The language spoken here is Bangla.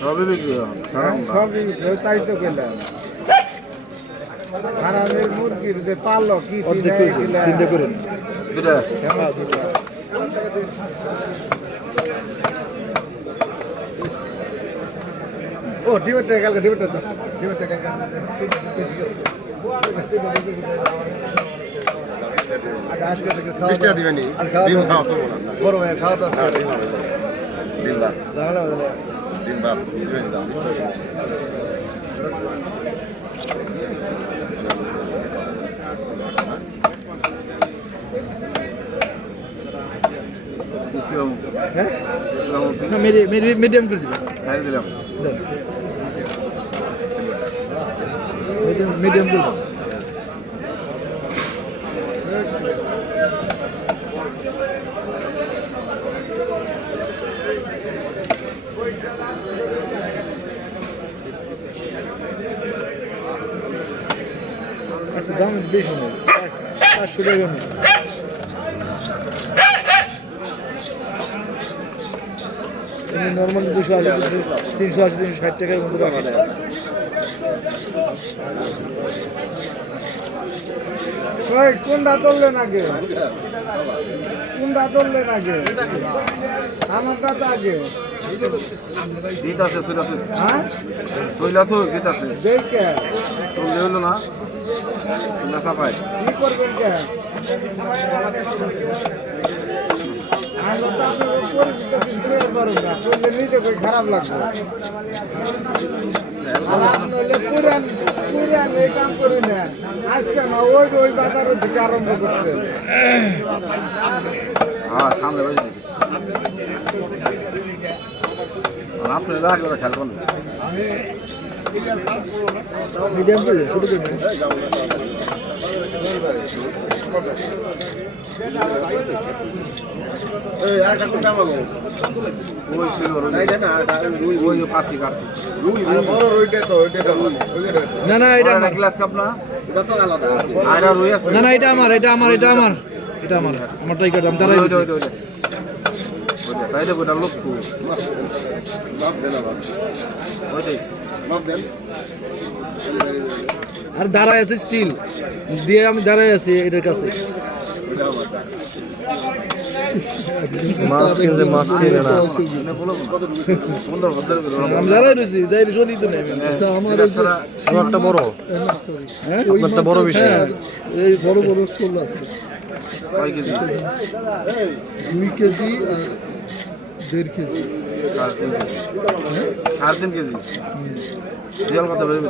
সবই বিক্রি হয় সবই তাই তো গেলাম হারামের মুরগির যে পালো কি তিনটে করেন দুটা ও ডিমের টাকা কালকে ডিমের টাকা ডিমের টাকা বড় ভাই খাওয়া দাওয়া মিডিয়াম করে দিবেন দিলাম মিডিয়াম করে আচ্ছা দাম বেশি নেই 500 টাকা মিস নর্মালি 280 380 360 টাকার মধ্যে রাখা যায় কোনটা ধরলেন আগে কোনটা ধরলেন আগে আমারটা তো আগে গীত আছে হ্যাঁ তৈলা তো গীত আছে দেখে তুললে হলো না না সাফাই কি করবেন কে আমরা তো আপনার পরিচিত কিছু পারব না করলে নিতে কই খারাপ লাগবে আর আপনি পুরান পুরান এই কাম করি না আজকে না ওই বাজারের দিকে আরম্ভ করতে হ্যাঁ সামনে বাজে দেখি আপনি রাগ করে খেলবেন মিডিয়াম করে ছোট করে না না এটা আমার গ্লাস কাপ না না না এটা আমার এটা আমার এটা আমার এটা আমার আমারটাই কাটাম দাঁড়াই তাই দেখো এটা লোক আর দাঁড়ায় আছে স্টিল দিয়ে আমি দাঁড়ায় আছি এটার কাছে আমি দাঁড়াই রয়েছি যাই সদি তো নেই আচ্ছা আমার একটা বড় হ্যাঁ একটা বড় বিষয় এই বড় বড় শোল আছে 2 কেজি আর 1.5 কেজি 3.5 কেজি রিয়াল কত বেরোবে